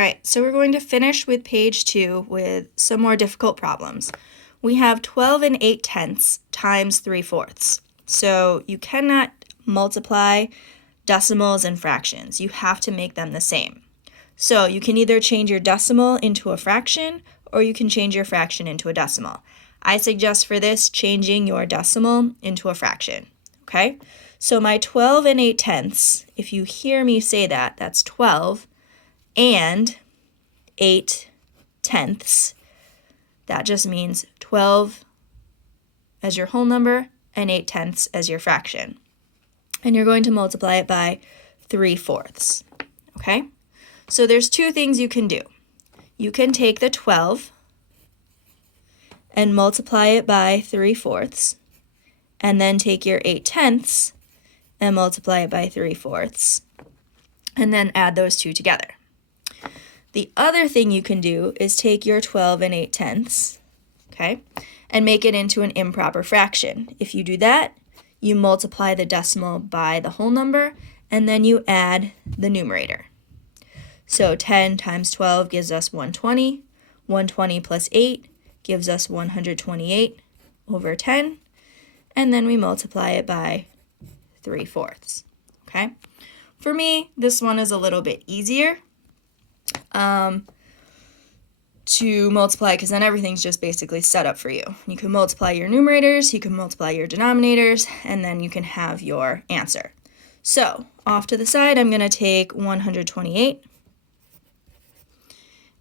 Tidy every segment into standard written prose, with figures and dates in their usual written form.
All right, so we're going to finish with page 2 with some more difficult problems. We have 12 and 8/10 times 3/4. So you cannot multiply decimals and fractions. You have to make them the same. So you can either change your decimal into a fraction or you can change your fraction into a decimal. I suggest for this changing your decimal into a fraction, okay? So my 12 and 8/10, if you hear me say that, that's 12 and 8/10. That just means 12 as your whole number and 8/10 as your fraction. And you're going to multiply it by 3/4, okay? So there's two things you can do. You can take the 12 and multiply it by 3/4, and then take your 8/10 and multiply it by 3/4, and then add those two together. The other thing you can do is take your 12 and 8/10, okay, and make it into an improper fraction. If you do that, you multiply the decimal by the whole number, and then you add the numerator. So 10 times 12 gives us 120. 120 plus 8 gives us 128 over 10, and then we multiply it by 3/4, okay? For me, this one is a little bit easier to multiply because then everything's just basically set up for you. You can multiply your numerators, you can multiply your denominators, and then you can have your answer. So off to the side, I'm going to take 128,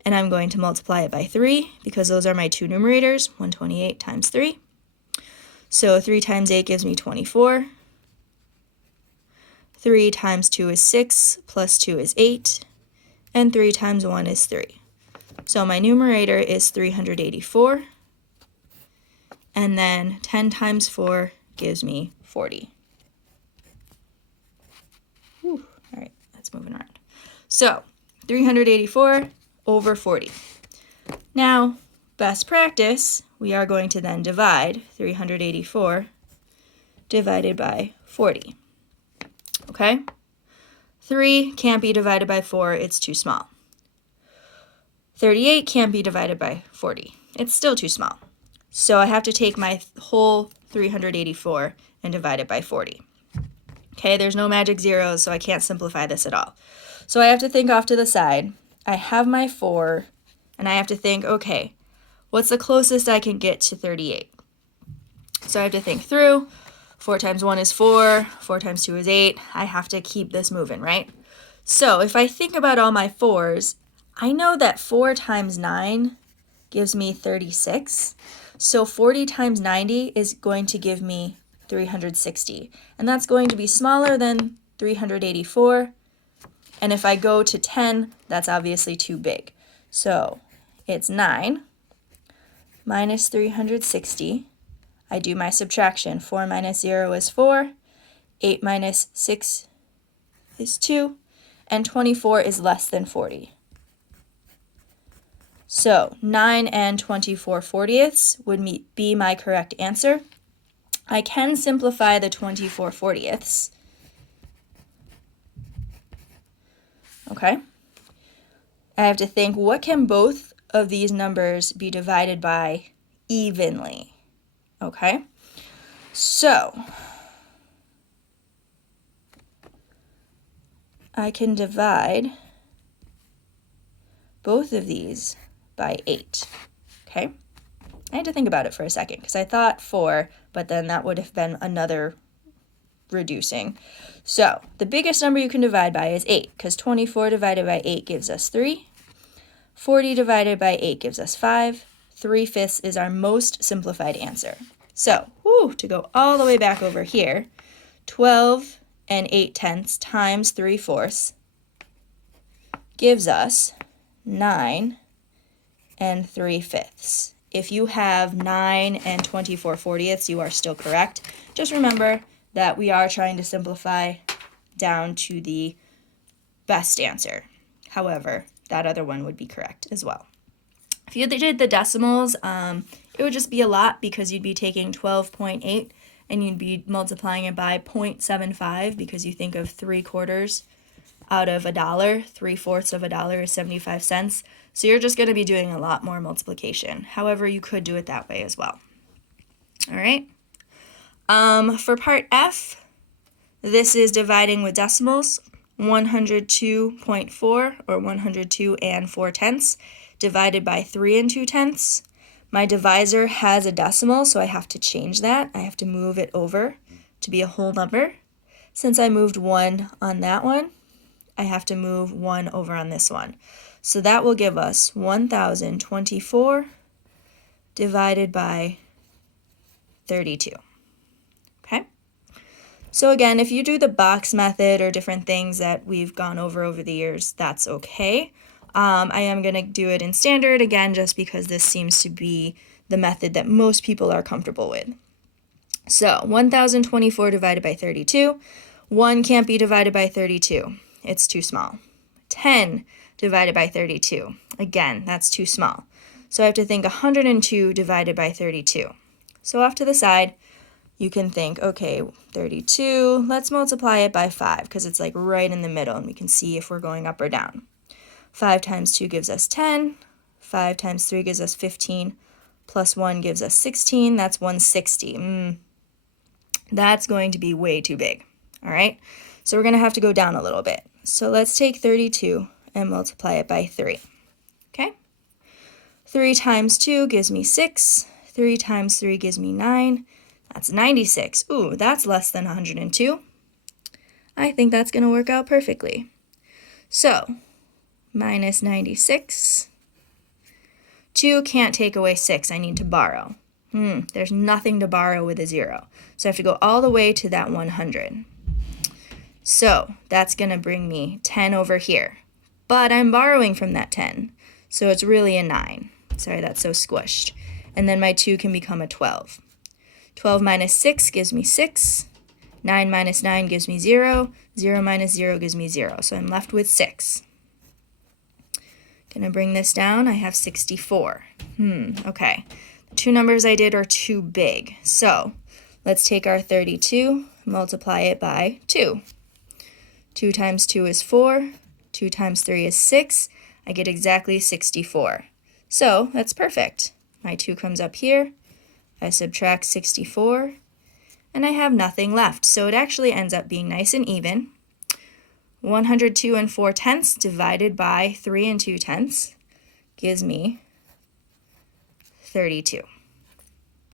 and I'm going to multiply it by 3 because those are my two numerators, 128 times 3. So 3 times 8 gives me 24. 3 times 2 is 6, plus 2 is 8, and 3 times 1 is 3. So my numerator is 384, and then 10 times 4 gives me 40. Whew. All right, that's moving around. So 384 over 40. Now, best practice, we are going to then divide 384 divided by 40. Okay? 3 can't be divided by 4, it's too small. 38 can't be divided by 40, it's still too small. So I have to take my whole 384 and divide it by 40. Okay, there's no magic zeros, so I can't simplify this at all. So I have to think off to the side. I have my 4, and I have to think, okay, what's the closest I can get to 38? So I have to think through. 4 times 1 is 4, 4 times 2 is 8. I have to keep this moving, right? So if I think about all my 4s, I know that 4 times 9 gives me 36. So 40 times 90 is going to give me 360. And that's going to be smaller than 384. And if I go to 10, that's obviously too big. So it's 9 minus 360. I do my subtraction. 4 minus 0 is 4. 8 minus 6 is 2. And 24 is less than 40. So 9 and 24/40 would be my correct answer. I can simplify the 24/40. Okay? I have to think, what can both of these numbers be divided by evenly? Okay? So I can divide both of these by 8, okay? I had to think about it for a second because I thought 4, but then that would have been another reducing. So the biggest number you can divide by is 8 because 24 divided by 8 gives us 3. 40 divided by 8 gives us 5. 3/5 is our most simplified answer. So, to go all the way back over here, 12 and 8/10 times 3/4 gives us 9 and 3/5. If you have 9 and 24/40, you are still correct. Just remember that we are trying to simplify down to the best answer. However, that other one would be correct as well. If you did the decimals, it would just be a lot because you'd be taking 12.8 and you'd be multiplying it by 0.75 because you think of 3/4 out of $1. 3/4 of $1 is 75 cents. So you're just going to be doing a lot more multiplication. However, you could do it that way as well. All right. For part F, this is dividing with decimals. 102.4 or 102 and 4/10 divided by 3 and 2/10. My divisor has a decimal, so I have to change that. I have to move it over to be a whole number. Since I moved 1 on that one, I have to move 1 over on this one. So that will give us 1,024 divided by 32. Okay? So again, if you do the box method or different things that we've gone over the years, that's okay. I am going to do it in standard, again, just because this seems to be the method that most people are comfortable with. So 1,024 divided by 32. 1 can't be divided by 32. It's too small. 10 divided by 32. Again, that's too small. So I have to think 102 divided by 32. So off to the side, you can think, okay, 32, let's multiply it by 5 because it's like right in the middle and we can see if we're going up or down. 5 times 2 gives us 10. 5 times 3 gives us 15. Plus 1 gives us 16. That's 160. That's going to be way too big. All right, so we're going to have to go down a little bit. So let's take 32 and multiply it by 3. Okay? 3 times 2 gives me 6. 3 times 3 gives me 9. That's 96. Ooh, that's less than 102. I think that's going to work out perfectly. So, minus 96. 2 can't take away 6. I need to borrow. There's nothing to borrow with a 0. So I have to go all the way to that 100. So that's going to bring me 10 over here. But I'm borrowing from that 10. So it's really a 9. Sorry, that's so squished. And then my 2 can become a 12. 12 minus 6 gives me 6. 9 minus 9 gives me 0. 0 minus 0 gives me 0. So I'm left with 6. Gonna bring this down. I have 64. Okay. The 2 numbers I did are too big. So let's take our 32, multiply it by 2. 2 times 2 is 4. 2 times 3 is 6. I get exactly 64. So that's perfect. My 2 comes up here. I subtract 64. And I have nothing left. So it actually ends up being nice and even. 102 and 4/10 divided by 3 and 2/10 gives me 32.